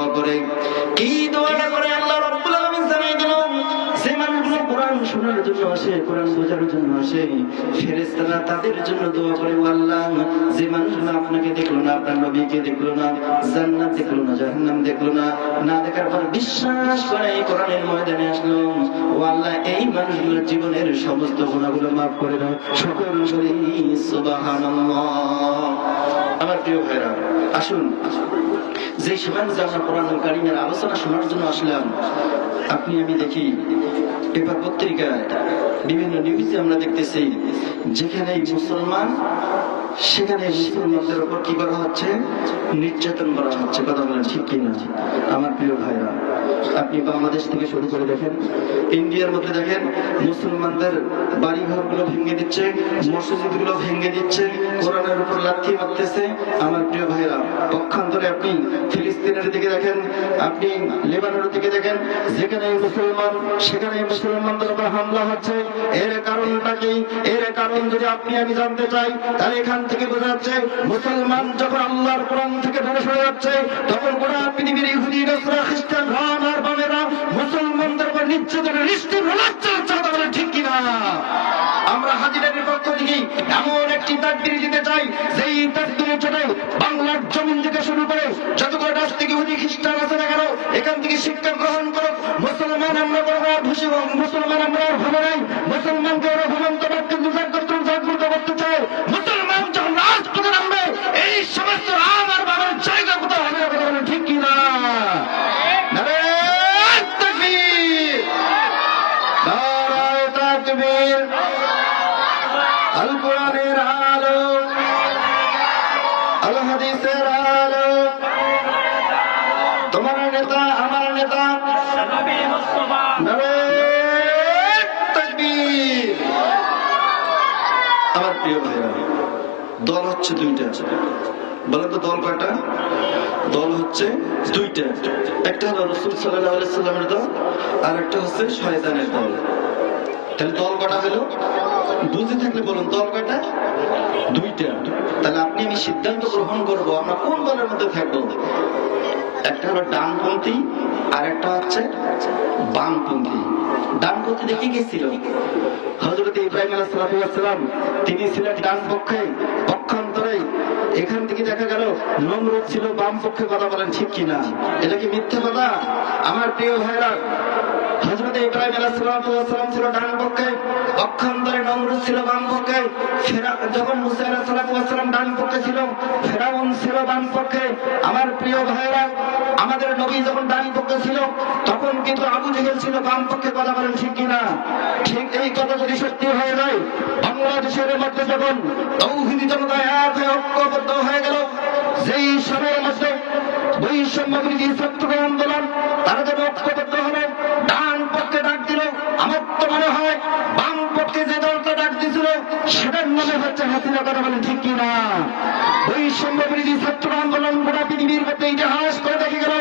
দোয়া করে। কি দোয়াটা করে আল্লাহ আলামিন জানাই দিল, যে মানুষগুলো কোরআন শোনার জন্য আসে, কোরআন বোঝার জন্য আসে তাদের জন্য দোয়া করে আল্লাহ, যে মানুষগুলো আপনাকে দেখল না, আপনার নবীকে দেখল না, জান্নাত দেখল না, জাহান্নাম দেখল না না দেখার পর বিশ্বাস করে এই কোরআনের ময়দানে আসলো, ও আল্লাহ, এই মানুষগুলোর জীবনের সমস্ত গুণাগুলো মাফ করে দাও, সকল সুবহানাল্লাহ। আমার প্রিয় ভাইরা আসুন। যে যে আমরা কোরআন কারিমের আলোচনা শোনার জন্য আসলাম, আপনি, আমি দেখি পেপার পত্রিকায় বিভিন্ন নিউজে আমরা দেখতেছি, যেখানে মুসলমান, সেখানে মুসলমানদের উপর কি করা হচ্ছে? নির্যাতন করা হচ্ছে। কথা বলেন ঠিক কিনা? আমার প্রিয় ভাইরা আপনি বাংলাদেশ থেকে শুরু করে দেখেন, ইন্ডিয়ার মধ্যে দেখেন, মুসলমানদের বাড়ি ঘরগুলো ভেঙে দিচ্ছে মসজিদগুলো ভেঙে দিচ্ছে, কোরআনের উপর লাথি মারতেছে। আমার প্রিয় ভাইরা, পক্ষান্তরে আপনি ফিলিস্তিনের দিকে দেখেন, আপনি লেবাননের দিকে দেখেন, যেখানে মুসলমান, সেখানে মুসলমানদের উপর হামলা হচ্ছে। এর কারণটা কি? এর কারণ যদি আপনি, আমি জানতে চাই, তাহলে এখান থেকে বোঝা যাচ্ছে, মুসলমান যখন আল্লাহর কোরআন থেকে দূরে সরে যাচ্ছে, তখন গোটা পৃথিবীর ইহুদি, নসরা, খ্রিস্টান রাম আর বামেরা মুসলমানদের উপর নির্যাতনের নিশ্চিত হচ্ছে কথা বলে ঠিক কিনা? আমরা হাজিরানের পক্ষ থেকে এমন একটি তাকদির দিতে চাই, যেই তাকদিরের জন্য বাংলার জমিন থেকে শুরু করে যতগুলো থেকে হুদি খ্রিস্টান আছে না কেন, এখান থেকে শিক্ষা গ্রহণ করো মুসলমান আমরা আর ভুষি মুসলমান আমরা আর ভালো নাই। মুসলমানকে ওরা করতে দুর্গার করতে জাগ্রত করতে চাই মুসলমান যখন রাজপথে নামবে, এই সমস্ত রাম আর বাবার জায়গা কোথাও হবে না কথা বলেন ঠিক কিনা নারায়ণ তাকবীর নারায়ণ তাকবীর আল কোরআনের আলো আল হাদিসের আলো তোমার নেতা আমার নেতা নারায়ণ তাকবীর আমার প্রিয় ভাইরা দল হচ্ছে দুইটা বলেন তো দল কয়টা? দল হচ্ছে দুইটা। একটা হলো রসুল সাল্লামের দল, আর একটা হচ্ছে শয়তানের দল। তাহলে দল কটা হলো? বুঝে থাকলে বলুন, দল কয়টা? দুইটা। তাহলে আপনি আমি সিদ্ধান্ত গ্রহণ করব, আমরা কোন দলের মধ্যে থাকব? একটা হলো ডানপন্থী আর একটা হচ্ছে বামপন্থী। ডানপন্থী দেখে গেছিল। হজরত ইব্রাহিম আলাইসালাম তিনি ছিলেন ডান পক্ষে পক্ষান্তরে এখান থেকে দেখা গেল নমরুদ ছিল, বাম পক্ষে কথা বলেন, ঠিক কিনা? এটা কি মিথ্যা কথা? আমার প্রিয় ভাইরা হজরত ইব্রাহিম আলাইসালাম ছিল ডান পক্ষে পক্ষান্তরে নমরুদ ছিল বাম পক্ষে যখন মুসা আলাইসালাম ডান পক্ষে ছিল, ফেরাউন ছিল বাম আমার প্রিয় ভাইরা আমাদের নবী যখন ডান পক্ষে ছিল, তখন কিন্তু আবু জেহেল ছিল বাম পক্ষে, কথা বলেন ঠিক কিনা? ঠিক এই কথা যদি সত্যি হয়ে যায়, বাংলাদেশের মধ্যে যখন তৌহিদি জনতা এক হয়ে ঐক্যবদ্ধ হয়ে গেল, যেই সময়ের মধ্যে বৈষম্য বিরোধী ছাত্র আন্দোলন তারা যেন ঐক্যবদ্ধ হলো ডান পক্ষে ডাক দিল, আমার তো মনে হয় বামপক্ষে যে দলটা ডাক দিছিল, সেটার নামে হচ্ছে হাসিনা, কথা বলে ঠিক কিনা? বৈষম্য বিরোধী ছাত্র আন্দোলন গোটা পৃথিবীর মধ্যে ইতিহাস করে দেখে গেল,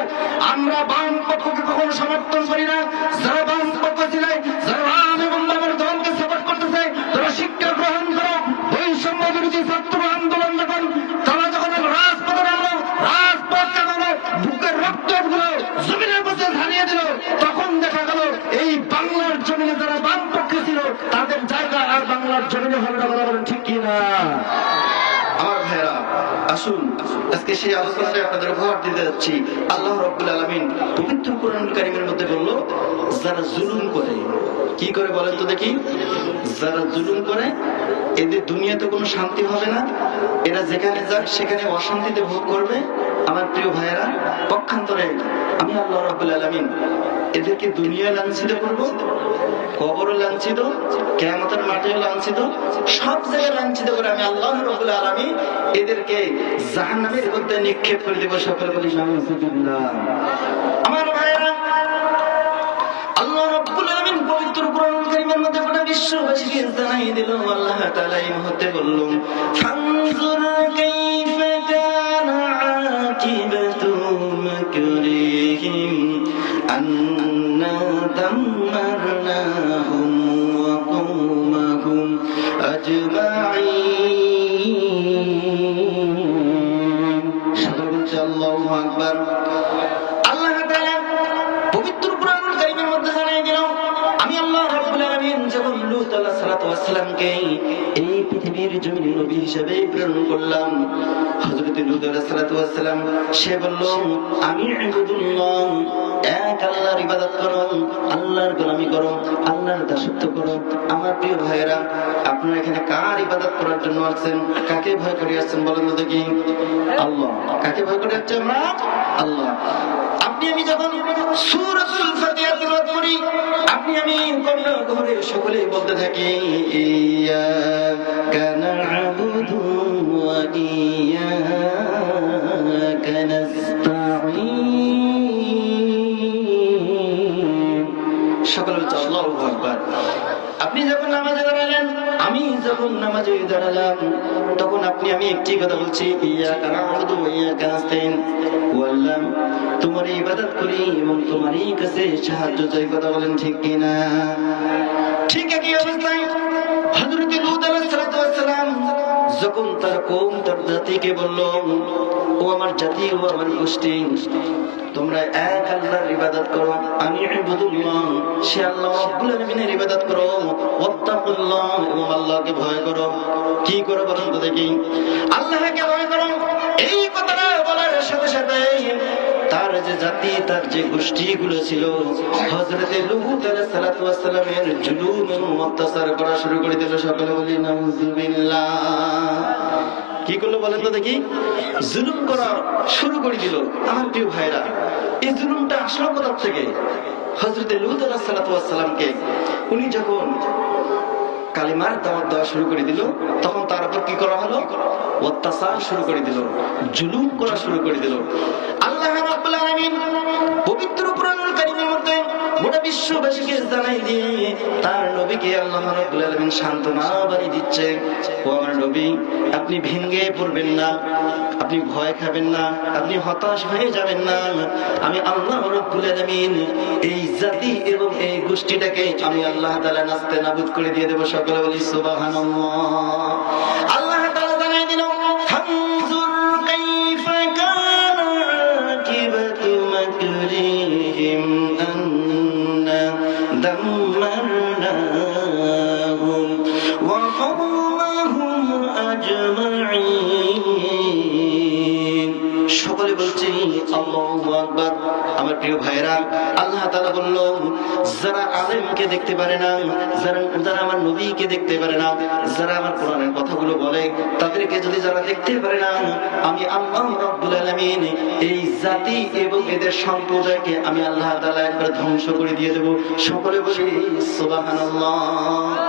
আমরা বাম পক্ষকে কখনো সমর্থন করি না, যারা বাম পক্ষ ছিলেন, যারা বাবার দলকে সাপোর্ট করতেছে তারা শিক্ষা গ্রহণ করো বৈষম্য বিরোধী ছাত্র আন্দোলন যখন তারা যখন রাজপথে নামলো রাজপথকে নামলো বুকের রক্তগুলো জমিনের মধ্যে ঝালিয়ে দিল তখন দেখা গেল এই বাংলার জমিনে যারা বাম পক্ষে ছিল তাদের জায়গা আর বাংলার জমিনে হবে না কথা বলেন ঠিক কিনা আমার ভাইরা আসুন আজকে সেই আলোচনাটা আপনাদের উপহার দিতে যাচ্ছি। আল্লাহ রব্বুল আলমিন পবিত্র কোরআন কারিমের মধ্যে বলল, যারা জুলুম করে, কি করে বলেন তো দেখি? যারা জুলুম করে, এদের দুনিয়াতে কোনো শান্তি হবে না। এরা যেখানে যাক, সেখানে অশান্তিতে ভোগ করবে। আমার প্রিয় ভাইয়েরা, পক্ষান্তরে আমি আল্লাহ রব্বুল আলমিন এদেরকে দুনিয়া লাঞ্ছিত করব, কবরও লাঞ্ছিত, কেয়ামতের মাঠেও লাঞ্ছিত, সব জায়গায় লাঞ্ছিত করে আমি আল্লাহ রব্বুল আলমিন এদেরকে জাহান্নামের মধ্যে নিক্ষেপ করে দেবো সকলে বলি। আমার আলামিন পবিত্র কোরআনুল কারীমের মধ্যে গোটা বিশ্ববাসীকে জানাই দিল, আল্লাহ তাআলা এই মুহূর্তে বলল পবিত্র কোরআন কারিমের মধ্যে জানাই দিলাম, আমি আল্লাহ রাব্বুল আলামিন যখন লূত আলাইহিস সালাতু ওয়াস সালামকে এই পৃথিবীর জমিনে নবী হিসেবে প্রেরণ করলাম, হযরত লূত আলাইহিস সালাতু ওয়াস সালাম, সে বলল, আমি ইবাদুল্লাহ, এক আল্লাহর ইবাদত করো, আল্লাহর গোলামি করো, আল্লাহর দাসত্ব করো। আমার প্রিয় ভাইয়েরা, আপনারা এখানে কার ইবাদত করার জন্য আছেন কাকে ভয় করে আসছেন বলেন তো দেখি? আল্লাহ। কাকে ভয় করে আসছে আমরা? আল্লাহ। আপনি আমি যখন করি, আপনি আমি কন্যা ঘরে সকলে বলতে থাকি ওয়া সকলে হচ্ছে আল্লাহু আকবার। আপনি যখন নামাজে দাঁড়ালেন, আমি যখন নামাজে দাঁড়ালাম, তখন আপনি, আমি একটি কথা বলছি ইয়া ইয়াকা নাস্তাঈন বললাম, তোমার ইবাদত করি এবং তোমারই কাছে সাহায্য চাই। কথা বলেন ঠিক কিনা ঠিক একই অবস্থায় হযরত লূত আলাইহিস সালাতু ওয়াস সালাম যখন তার কওম তার জাতিকে বলল, ও আমার জাতি, ও আমার গোষ্ঠী, তোমরা এক ইবাদত করো, আমি সে আল্লাহ ইবাদত করো আল্লাহকে ভয় করো। কি করো বলেন তো দেখি। আল্লাহকে ভয় করো। এই কথাটা বলার সাথে সাথে তার যে জাতি, তার যে গোষ্ঠীগুলো ছিল, হযরতে লূত আলাইহিস সালাতু জুলুম এবং অত্যাচার করা শুরু করে দিল। সকলে বলি কি করল বলেন তো দেখি? জুলুম করা শুরু করে দিল। আমার প্রিয় ভাইরা, এই জুলুমটা আসলো থেকে? সালাতামকে উনি যখন কালিমার দাওয়াত দেওয়া শুরু করে দিল, তখন তার উপর কি করা হলো? অত্যাচার শুরু করে দিল, জুলুম করা শুরু করে দিল। আল্লাহ বিশ্ববাসীকে জানাই দিয়ে তার নবীকে আল্লাহ সান্ত্বনা দিচ্ছে। ও আমার নবী, আপনি ভেঙ্গে পড়বেন না, আপনি ভয় খাবেন না, আপনি হতাশ হয়ে যাবেন না। আমি আল্লাহ রাব্বুল আলামিন এই জাতি এবং এই গোষ্ঠীটাকে আমি আল্লাহ তাআলা নাস্তে নাবুদ করে দিয়ে দেব। সকলে বলি সুবহানাল্লাহ। দেখতে পারে না, যারা যারা আমার নবীকে দেখতে পারে না, যারা আমার কোরআনের কথাগুলো বলে, তাদেরকে যদি যারা দেখতে পারে না, আমি আল্লাহ এই জাতি এবং এদের সম্প্রদায়কে আমি আল্লাহ তাআলা একবার ধ্বংস করে দিয়ে দেব। সকলে বলি, সুবহানাল্লাহ।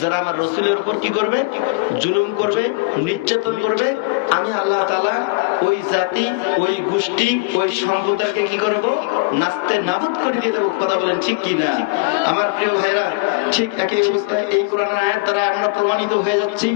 যারা আমার রসুলের উপর কি করবে? জুলুম করবে, নির্যাতন করবে, আমি আল্লাহ তাআলা ওই জাতি, ওই গোষ্ঠী, ওই সম্প্রদায়কে কি করব? নাস্তে নাবুদ করে দিয়ে দেবো। কথা বলেন ঠিক কি না? আমার প্রিয় ভাইরা, ঠিক একই অবস্থায় এই কোরআনের আয়াত দ্বারা আমরা প্রমাণিত হয়ে যাচ্ছি,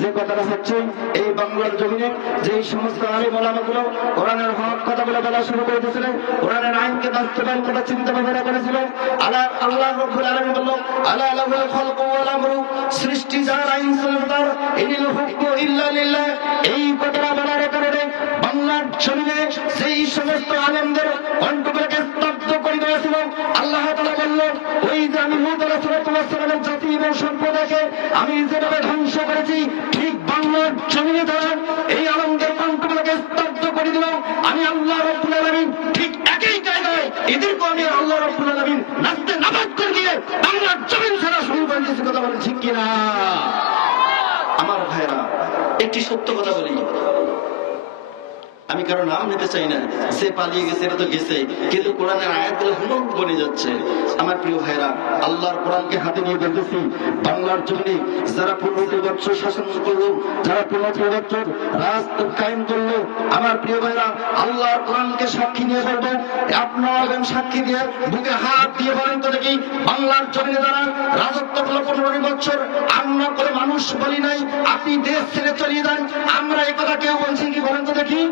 যে কথাটা হচ্ছে এই বাংলার জমিনে যে সমস্ত আলিম ওলামাগুলো কোরআনের হক কথাগুলো বলা শুরু করে দিয়েছিলেন কোরআনের আইনকে বাস্তবায়ন করার চিন্তা ভাবনা করেছিলেন আল্লাহ আল্লাহ রব্বুল আলামিন বলল, আলা লাহুল খালকু ওয়াল আমরু সৃষ্টি যার আইন সুলতার ইনিল হুকমু ইল্লা লিল্লাহ। এই কথাটা বলার কারণে বাংলার জমিনে সেই সমস্ত আলেমদের কণ্ঠগুলোকে স্তব্ধ করে দিয়েছিল। আল্লাহ তাআলা বলল ওই যে আমি লূত আলাইহিস জাতি এবং সম্প্রদায়কে আমি যেভাবে ধ্বংস করেছি, ঠিক বাংলার জমিনে তারা এই আলমদের কণ্ঠগুলোকে স্তব্ধ করে দিল। আমি আল্লাহ রব্বুল আলামিন ঠিক একই জায়গায় এদেরকে আমি আল্লাহ রব্বুল আলামিন নাচতে নাবাদ করে দিয়ে বাংলার জমিন ছাড়া শুরু করে দিয়েছি কথা ঠিক কিনা? আমার ভাইরা একটি সত্য কথা বলি। আমি কারও নাম নিতে চাই না। সে পালিয়ে গেছে, এটা তো গেছে কিন্তু কোরআনের আয়াতগুলো হুমক বনে যাচ্ছে। আমার প্রিয় ভাইরা, আল্লাহর কোরআনকে হাতে নিয়ে বলতেছি, বাংলার জমিনে যারা পনেরোটি বছর শাসন করল, যারা পনেরোটি বছর রাজ কায়েম করল, আমার প্রিয় ভাইরা, আল্লাহর কোরআনকে সাক্ষী নিয়ে বলব, আপনার এবং সাক্ষী দিয়ে, বুকে হাত দিয়ে বলেন তো দেখি, বাংলার জমিনে যারা রাজত্ব করল পনেরোটি বছর আমরা করে মানুষ বলি নাই, আপনি দেশ ছেড়ে চলিয়ে যান, আমরা এই কথা কেউ বলছি কি বলেন তো দেখি?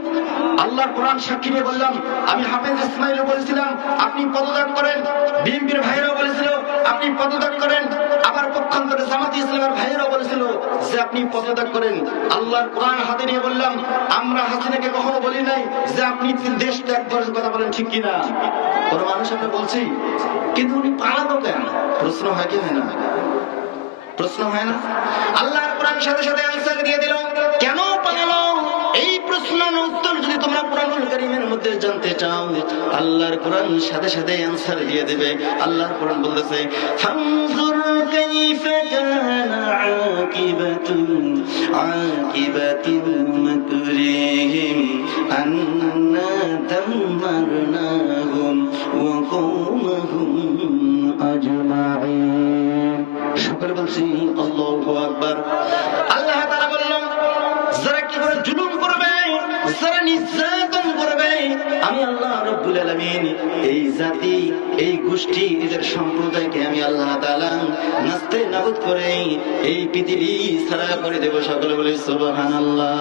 আল্লাহর কোরআন সাক্ষী দিয়ে বললাম, আমি হাফেজ ইসমাইলও বলেছিলাম, আপনি পদত্যাগ করেন। বিএনপির ভাইরাও বলেছিল, আপনি পদত্যাগ করেন। আবার পক্ষান্তরে জামাতি ইসলামের ভাইরাও বলেছিল যে আপনি পদত্যাগ করেন। আল্লাহর কোরআন হাতে নিয়ে বললাম, আমরা হাসিনাকে কখনো বলি নাই যে আপনি দেশ ত্যাগ করার কথা বলেন, ঠিক কিনা? কোনো মানুষ আমরা বলছি, কিন্তু উনি পালানো কেন প্রশ্ন হয় কি হয় না? প্রশ্ন হয় না? আল্লাহর কোরআন সাথে সাথে আনসার দিয়ে দিল এই প্রশ্নের উত্তর যদি তোমরা কোরআনুল করিমের মধ্যে জানতে চাও, আল্লাহর কোরআন সাথে সাথে অ্যান্সার দিয়ে দেবে। আল্লাহর কোরআন বলতেছে, ফানজুর কাইফা কানা আকিবাতু, আকিবাতিল মাকরিহিম আন্না গোষ্ঠী, এদের সম্প্রদায়কে আমি আল্লাহ তাআলা নাস্তে নাবুদ করে এই পৃথিবী সারা করে দেব সকলে বলে সুবহানাল্লাহ।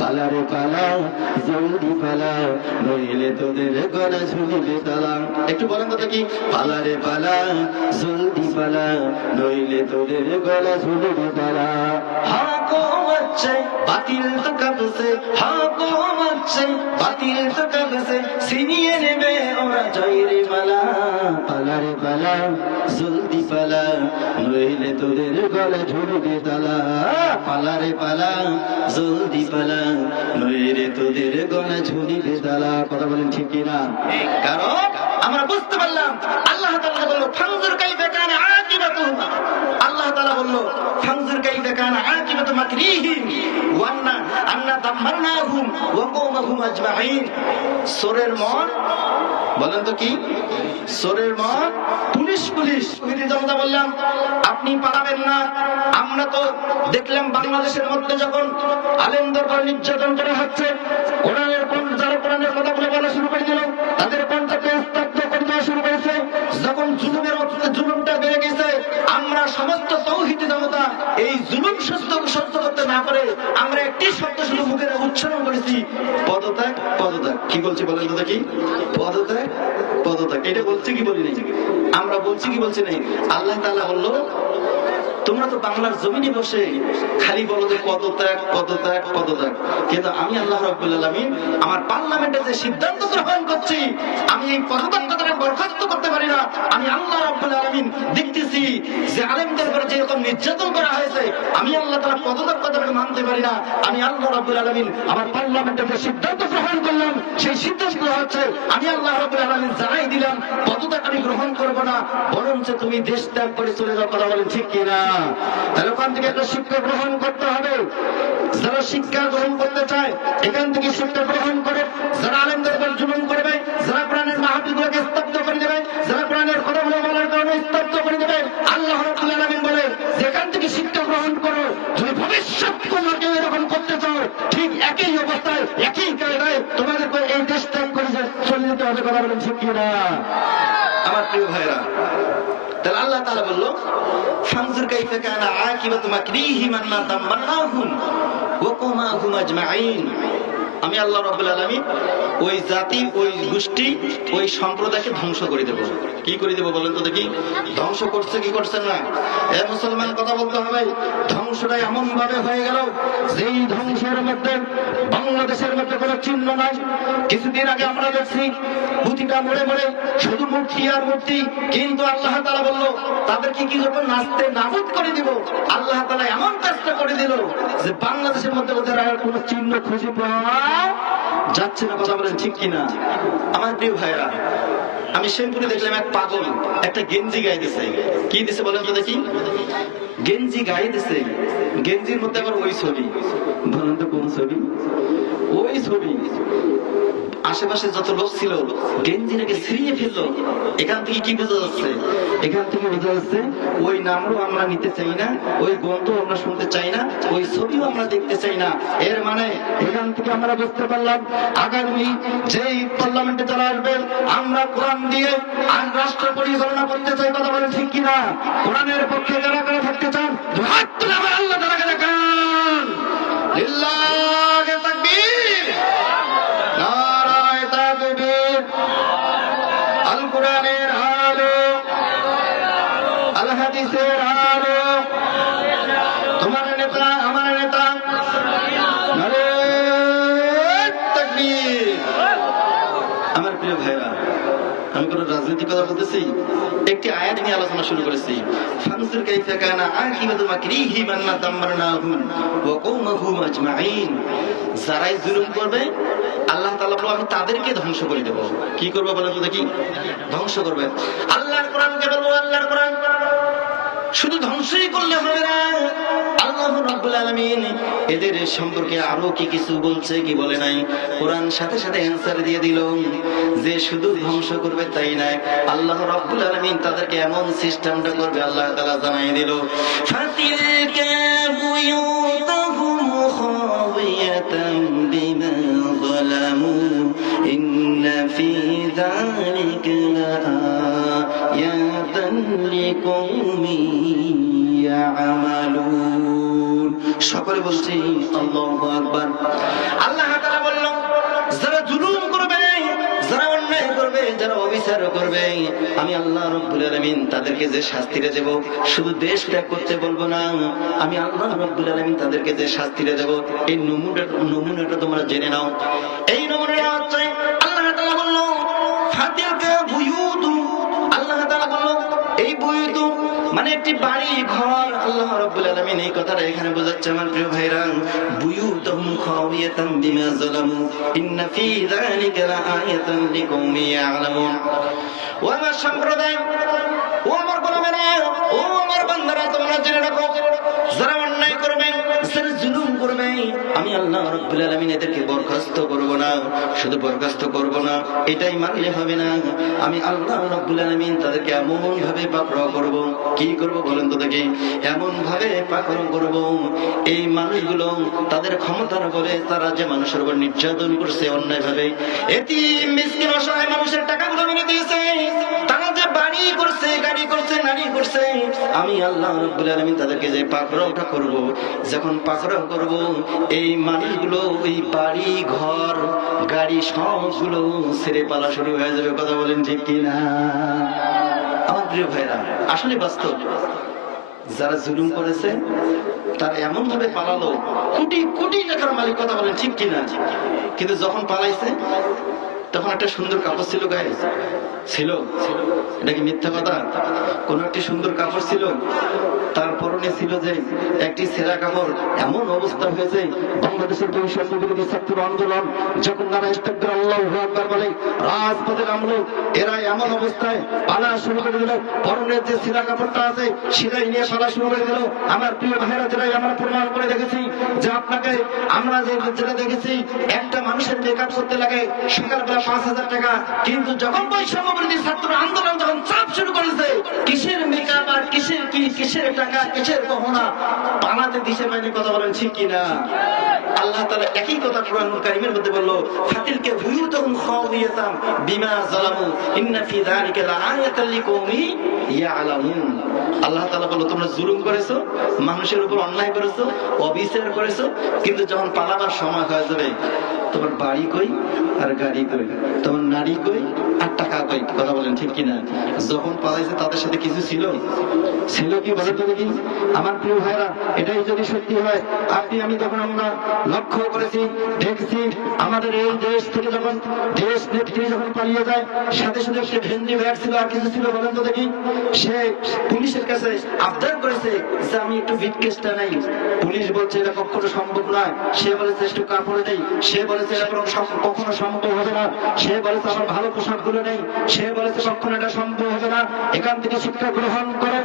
পালা রে পালা, জলদি পালা, নইলে তোদের গলা ঝুলিবে তালা। একটু বলেন কথা কি? পালা রে পালা, জলদি পালা, নইলে তোদের গলা ঝুলিবে তালা। হাকো হচ্ছে বাতিল তো কাঁপছে হাকো হচ্ছে বাতিল তো কাঁপছে, ছিনিয়ে নেবে ওরা জয়ের পালা। পালা রে পালা জলদি পালা নইলে তোদের গলা ঝুলিবে তালা। পালা রে পালা, জলদি পালা, নইলে তোদের গলা ঝুলিবে তালা। কথা বলেন ঠিক কিনা? কারণ আমরা বুঝতে পারলাম, আল্লাহ তাআলা বলল, ফানজুর কাইফা কানা আকিবাতুহুমা। আল্লাহ তাআলা বলল, ফানজুর কাইফা কানা আকিবাতু মাকরিহিম। ওয়ান্না, আন্না দাম্মারনাহুম ওয়া কওমাহুম আজমাইন। সূরের মন বলেন তো কি? সোরের মন পুলিশ পুলিশ প্রীতি জনতা বললাম, আপনি পারাবেন না। আমরা তো দেখলাম বাংলাদেশের মধ্যে যখন আলেমদের পর নির্যাতন করা হচ্ছে, কোরআনের সত্য সত্য করতে না পারে, আমরা একটি শব্দ শুধু মুখে উচ্চারণ করেছি। পদত্যাগ পদত্যাগ। কি বলছি বলেন তো দেখি। পদত্যাগ পদত্যাগ। এটা বলছে কি বলি নাই আমরা বলছি কি বলছি নাই? আল্লাহ তাআলা বলল, তোমরা তো বাংলার জমিনে বসে খালি বলো যে পদত্যাগ পদত্যাগ পদত্যাগ। কিন্তু আমি আল্লাহ আলামিন আমার পার্লামেন্টে যে সিদ্ধান্ত গ্রহণ করছি, আমি এই পদত্যাগ বরখাস্ত করতে পারি না। আমি আল্লাহ আলামিন দেখতেছি যে আলেমদের উপরে যে রকম নির্যাতন করা হয়েছে, আমি আল্লাহ তাআলা পদত্যাগ কথাটাকে মানতে পারি না। আমি আল্লাহ রাব্বুল আলামিন আমার পার্লামেন্টে যে সিদ্ধান্ত গ্রহণ করলাম, সেই সিদ্ধান্ত হচ্ছে, আমি আল্লাহ রাব্বুল আলামিন জানাই দিলাম, পদত্যাগ আমি গ্রহণ করব না, বরঞ্চ তুমি দেশ ত্যাগ করে চলে যাও, কথা বলেন ঠিক কিনা? তাহলে ওখান থেকে একটা শিক্ষা গ্রহণ করতে হবে। যারা শিক্ষা গ্রহণ করতে চায়, এখান থেকে শিক্ষা গ্রহণ করে, যারা আলেমদের উপর জুলুম করবে, যারা কোরআনের মাহাতিগুলোকে স্তব্ধ করে দেবে, যারা কোরআনের কথাগুলো বলার কারণে স্তব্ধ করে দেবে, আল্লাহ আলামিন বলে, যেখান থেকে শিক্ষা গ্রহণ করো, যদি ভবিষ্যৎ কেউ এরকম করতে চাও, ঠিক একই অবস্থায়, একই কায়দায় তোমাদেরকে এই দেশ ত্যাগ করে চলে যেতে হবে, কথা বলেন ঠিক কিনা? আমার প্রিয় ভাইরা, তাহলে আল্লাহ তাআলা বলল, ফানজুর কাইফা কানা আকিবাতু মাকরিহিম আন্না দাম্মারনাহুম ওয়া কুমাহুম আজমাইন। আমি আল্লাহ রাব্বুল আলামিন ওই জাতি, ওই গোষ্ঠী, ওই সম্প্রদায়কে ধ্বংস করে দেব। কি করে দেব বলেন তো দেখি? ধ্বংস করছে কি করছে না? এ মুসলমান, কথা বলতে হবে ধ্বংসটা এমন ভাবে হয়ে গেল, যেই ধ্বংসের মধ্যে, বাংলাদেশের মধ্যে কোনো চিহ্ন নাই। কিছুদিন আগে আমরা দেখছি, প্রতিটা মোড়ে মোড়ে শুধু মূর্তি আর মূর্তি, কিন্তু আল্লাহ তালা বলল, তাদেরকে কি করব নাচতে নাবুদ করে দিব? আল্লাহ তালা এমন কাজটা করে দিল যে বাংলাদেশের মধ্যে ওদের আর কোনো চিহ্ন খুঁজে পাওয়া যাচ্ছে না কথা বলেন ঠিক কিনা? আমার প্রিয় ভাইরা আমি শেমপুরে দেখলাম এক পাগল একটা গেঞ্জি গায়ে দিছে কি দিছে বলেন তো দেখি? গেঞ্জি গায়ে দিছে গেঞ্জির মধ্যে আবার ওই ছবি। বলেন তো কোন ছবি? ওই ছবি। আশেপাশে যত লোক ছিল গেঞ্জিটাকে ছিঁড়িয়ে ফেলল, এখান থেকে কি বোঝা যাচ্ছে? এখান থেকে বোঝা যাচ্ছে, ওই নামও আমরা নিতে চাই না, ওই গন্ধ আমরা শুনতে চাই না, ওই ছবিও আমরা দেখতে চাই না। এর মানে এখান থেকে আমরা বুঝতে পারলাম, আগামী যেই পার্লামেন্টে যারা আসবেন আমরা কোরআন দিয়ে আর রাষ্ট্র পরিচালনা করতে চাই কথা বলেন ঠিক কিনা? কোরআনের পক্ষে যারা যারা থাকতে চান? হাত তুলে আমার আল্লাহ তারা দেখান। লিল্লাহে। আলো। তোমার নেতা, আমার নেতা। আমার প্রিয় ভাইরা আমি কোন রাজনৈতিক কথা বলতেছি? একটি আয়াত নিয়ে আলোচনা শুরু করেছি। ফানসুর কাইফা কানা আকিবাতু মাকরিহি মান দাম্মারনাহুম ওয়া কওমাহুম আজমাইন। যারাই জুলুম করবে, আল্লাহ তাআলা বলবে, আমি তাদেরকে ধ্বংস করে দেব। কি করবে বলেন তো দেখি। ধ্বংস করবে। আল্লাহর কোরআনকে বলব? আল্লাহর কোরআন। শুধু ধ্বংসই করলে হবে না। আল্লাহ রাব্বুল আলামিন এদের সম্পর্কে আরও কি কিছু বলছে কি বলে নাই? কোরআন সাথে সাথে অ্যানসার দিয়ে দিল, যে শুধু ধ্বংস করবে তাই না আল্লাহ রাব্বুল আলামিন তাদেরকে এমন সিস্টেমটা করবে, আল্লাহ তাআলা জানাই দিল, ফাতিলকা বুয়ুতুহুম খাওয়িয়াতান বিমা যালামু, ইন্না ফি সকলে বলছি, আল্লাহু আকবার। আল্লাহ তাআলা বলল, যারা জুলুম করবে, যারা অন্যায় করবে, যারা অবিচার করবে, আমি আল্লাহ রব্বুল আলামিন তাদেরকে যে শাস্তিটা দেব, শুধু দেশ ত্যাগ করতে বলব না, আমি আল্লাহ রব্বুল আলামিন তাদেরকে যে শাস্তিটা দেব, এই নমুনাটা নমুনাটা তোমরা জেনে নাও। এই নমুনাটা হচ্ছে, আল্লাহ তাআলা বলল, ফাতিলকা বুয়ুতু আল্লাহ তাআলা বলল, এই বুয়ুতু মানে একটি বাড়ি, ঘর, আল্লাহ রাব্বুল আলামিন এই কথাটা এখানে বোঝাচ্ছে আমার প্রিয় ভাইরা। বুয়ুতুম খাওয়িয়াতান বিমা যালামু। ইন্না ফি যালিকা লাআয়াতান লিকৌমি ইয়ালামুন। ও আমার সম্প্রদায়, ও আমার গোলামেরা, ও আমার বান্দারা, তোমরা জেনে রাখো, যারা করবে জুলুম করবে। আমি আল্লাহ রাব্বুল আলামিন এদেরকে বরখাস্ত করব না। শুধু বরখাস্ত করব না, এটাই মানলে হবে না। আমি আল্লাহ রাব্বুল আলামিন তাদেরকে এমন ভাবে পাকড়াও করব। কি করব বলেন তো দেখি? এমন ভাবে পাকড়াও করব। এই মানুষগুলো তাদের ক্ষমতার বলে তারা যে মানুষের উপর নির্যাতন করছে অন্যায় ভাবে এটি মিসকিন, অসহায় মানুষের টাকাগুলো মেরে দিয়েছে। তারা যে করছে, গাড়ি করছে নারী করছে। আমি আল্লাহ রাব্বুল আলামিন তাদেরকে যে পাকড়াওটা করব, যখন পাকড়াও করব, এই মানুষগুলো ওই বাড়ি, ঘর, গাড়ি সবগুলো ছেড়ে পালা শুরু হয়ে যাবে। কথা বলেন ঠিক কিনা? আমার প্রিয় ভাইরা, আসলে বাস্তব, যারা জুলুম করেছে, তারা এমন ভাবে পালালো, কোটি কোটি টাকার মালিক, কথা বলেন ঠিক কিনা? কিন্তু যখন পালাইছে তখন একটা সুন্দর কাপড় ছিল গায়ে। ছিল এটা কি মিথ্যা কথা? কোন একটি সুন্দর কাপড় ছিল? তার পরনে ছিল যে একটি সেরা কাপড় এমন অবস্থা হয়েছে। বাংলাদেশের ভবিষ্যৎ ছাত্র আন্দোলন যখন তারা ইস্তাকবির আল্লাহ বলে রাজপথে নামলো এরা এমন অবস্থায় পালা শুরু করে দিল। পরনের যে সেরা কাপড়টা আছে, সেটাই নিয়ে পালা শুরু করে দিল। আমার প্রিয় ভাইরা, যেটাই আমরা প্রমাণ করে দেখেছি, যে আপনাকে আমরা যে যেটা দেখেছি, একটা মানুষের মেকআপ করতে লাগে সকালবেলা পাঁচ হাজার টাকা, কিন্তু যখন বৈষম্য বিরোধী ছাত্র আন্দোলন যখন চাপ শুরু করেছে, কিসের মেকআপ আর কিসের কি, কিসের টাকা, কিসের গহনা পালাতে দিশে পায়নি কথা বলেন, ঠিক কিনা? আল্লাহ তালা একই কথা কোরআনুল কারীমের মধ্যে বলল, ফাতিলকে খাওয়িয়াতাম বিমা যালামু, ইন্না ফি ইয়ালামুন। আল্লাহ তোমরা জুলুম করেছ, মানুষের উপর অন্যায় করেছ, অবিচার করেছ, কিন্তু যখন পালাবার সময় হয়ে যাবে তোমার বাড়ি কই আর গাড়ি কই? তোমার নারী কই আর টাকা কই? কথা বলেন ঠিক কিনা? যখন পালাইছে তাদের সাথে কিছু ছিল? ছিল কি বলে তো দেখি। আমার প্রিয় ভাইরা, এটাই যদি সত্যি হয়, আপনি আমি যখন আমরা লক্ষ্য করেছি, দেখছি, আমাদের এই দেশ থেকে যখন দেশ নেত্রী যখন পালিয়ে যায়, সাথে সাথে সে ভেন্ডি ব্যাগ ছিল আর কিছু ছিল, বলেন তো দেখি। সে পুলিশের কাছে আবদার করেছে যে আমি একটু ভিটকেসটা নাই। পুলিশ বলছে, এটা কখনো সম্ভব নয়। সে বলেছে একটু কাপড় নেই? সে বলেছে এটা কোনো কখনো সম্ভব হবে না। সে বলেছে, আমার ভালো পোশাকগুলো নেই। সে বলেছে, কখনো এটা সম্ভব হবে না। এখান থেকে শিক্ষা গ্রহণ করে।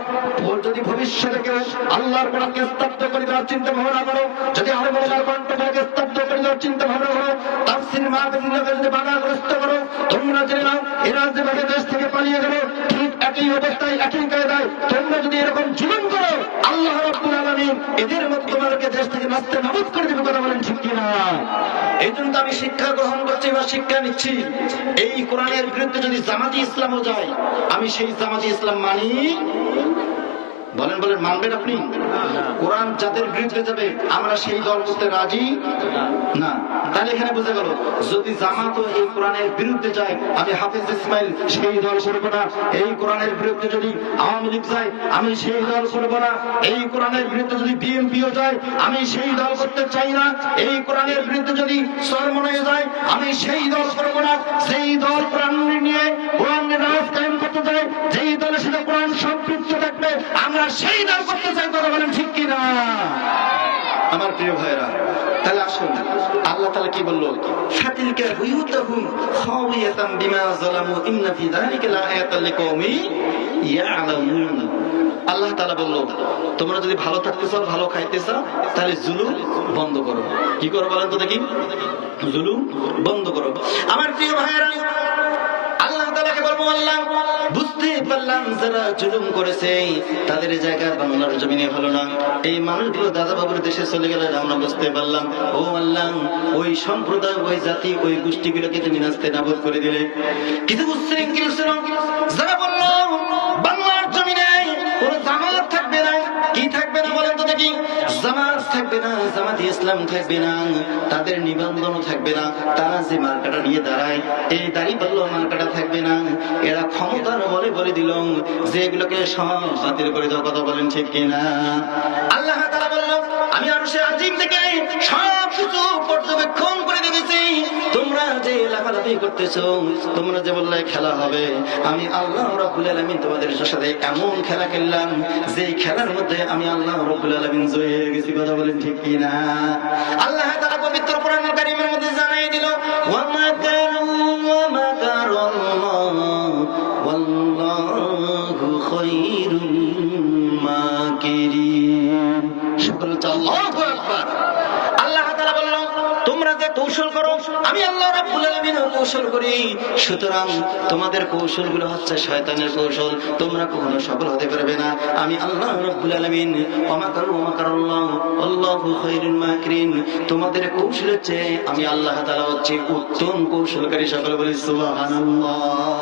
যদি ভবিষ্যতে কেউ আল্লাহর কোরআনকে স্তব্ধ করে দেওয়ার চিন্তা ভাবনা করো, যদি আরও বড় কণ্ঠকে স্তব্ধ করে দেওয়ার চিন্তা ভাবনা করো, তার সিনেমা যদি বাধাগ্রস্ত করো, তোমরা জেনে নাও, এরা যেভাবে দেশ থেকে পালিয়ে গেল, ঠিক একই অবস্থায় একই কায়দায় তোমরা যদি এরকম জুলুম করো, আল্লাহ রাব্বুল আলামিন এদের মতো তোমাদেরকে দেশ থেকে নাস্তে নাবুদ করে দেবে, কথা বলেন ঠিক কিনা? এই জন্য আমি শিক্ষা গ্রহণ করছি বা শিক্ষা নিচ্ছি। এই কোরআনের বিরুদ্ধে যদি জামাতি ইসলামও যায়, আমি সেই জামাতি ইসলাম মানি বলেন বলেন, মানবেন আপনি? কোরআন যাদের বিরুদ্ধে যাবে, আমরা সেই দল করতে রাজি? না। তাহলে এখানে বুঝে গেল, যদি জামাত এই কোরআনের বিরুদ্ধে যায়, আমি হাফিজ ইসমাইল, সেই দল করব না। এই কোরআনের বিরুদ্ধে যদি আওয়ামী লীগ যায়, আমি সেই দল করব না। এই কোরআনের বিরুদ্ধে যদি বিএনপিও যায়, আমি সেই দল করতে চাই না। এই কোরআনের বিরুদ্ধে যদি সরমনায় যায়, আমি সেই দল করব না। সেই দল কোরআন নিয়ে, কোরআন রাজ কায়েম করতে চাই যেই দলের সাথে কোরআন সম্পৃক্ত থাকবে, আমরা সেই দল করতে চাই কথা বলেন ঠিক কিনা? আমার প্রিয় ভাইরা তাহলে আসুন আল্লাহ তাআলা কি বলল? ফাতিলকা বুয়ুতাহুম খাওয়ায়াতাম বিমা যালামু ইন্না ফি যালিকা লাআয়াতান লিকাওমি ইয়ালামুন। আল্লাহ তাআলা বলল তোমরা যদি ভালো থাকতে চাও ভালো খাইতে চাও তাহলে জুলুম বন্ধ করো। কি করো বলেন তো দেখি? জুলুম বন্ধ করো। আমার প্রিয় ভাইরা তাআলাকে বলব, আল্লাহ, বুঝতে পারলাম যারা জুলুম করেছে, তাদের জায়গা বাংলার জমিনে হলো না। এই মানুষগুলো দাদা বাবুর দেশে চলে গেলে আমরা বুঝতে পারলাম, ও আল্লাহ, ওই সম্প্রদায়, ওই জাতি, ওই গোষ্ঠীগুলোকে তুমি করে দিলে। কিছু উচ্ছৃঙ্খল যারা থাকবে না, জামাতি ইসলাম থাকবে না, তাদের নিবন্ধন থাকবে না। তারা যে মার্কাটা নিয়ে দাঁড়ায়, এই দাঁড়ি পাল্লো মার্কাটা থাকবে না। এরা ক্ষমতার বলে বলে দিল যে এগুলোকে সব জাতির করে দেওয়া কথা বলেন ঠিক কিনা? আল্লাহ তারা আমি আরও সে আজিম থেকে সব কিছু পর্যবেক্ষণ করে দেখেছি। তোমরা যে লাফালাফি করতেছো, তোমরা যে বললে খেলা হবে, আমি আল্লাহ রাব্বুল আলামিন তোমাদের সাথে এমন খেলা খেললাম যে খেলার মধ্যে আমি আল্লাহ রাব্বুল আলামিন জয় হয়ে গেছি, কথা বলেন ঠিক কি না আল্লাহ তাআলা পবিত্র কোরআনুল কারীমের মধ্যে জানাই দিল, ওয়া মাকারু ওয়া কৌশল করো। আমি আল্লাহ রাব্বুল আলামিনের কৌশল করি। সুতরাং তোমাদের কৌশলগুলো হচ্ছে শয়তানের কৌশল। তোমরা কখনো সফল হতে পারবে না। আমি আল্লাহ রাব্বুল আলামিন ওমাকার ওমাকারাল্লাহ আল্লাহু খায়রুল মাকরিন, তোমাদের কৌশল হচ্ছে আমি আল্লাহ তাআলা হচ্ছে উত্তম কৌশলকারী সকল বলি সুবহানাল্লাহ।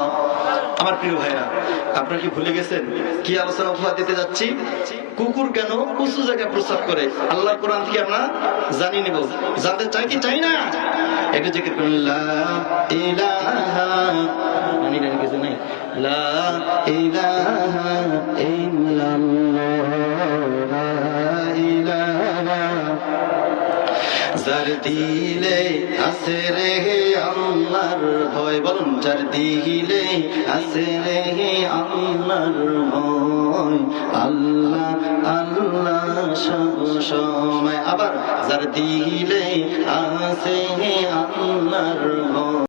কি ভুলে গেছেন? কি আলোচনা উপহার দিতে যাচ্ছি? কুকুর কেন উঁচু জায়গায় প্রস্তাব করে? আল্লাহ কোরআন থেকে আমরা জানি জানতে চাই কি চাই না? একটু জিকির কিছু নেই। লা দিলে আছে রে বলুন যার দিলে আছে রে আল্লাহর ভয়। আল্লাহ আল্লাহ সময়। আবার যার দিলে আছে আল্লাহর ভয়।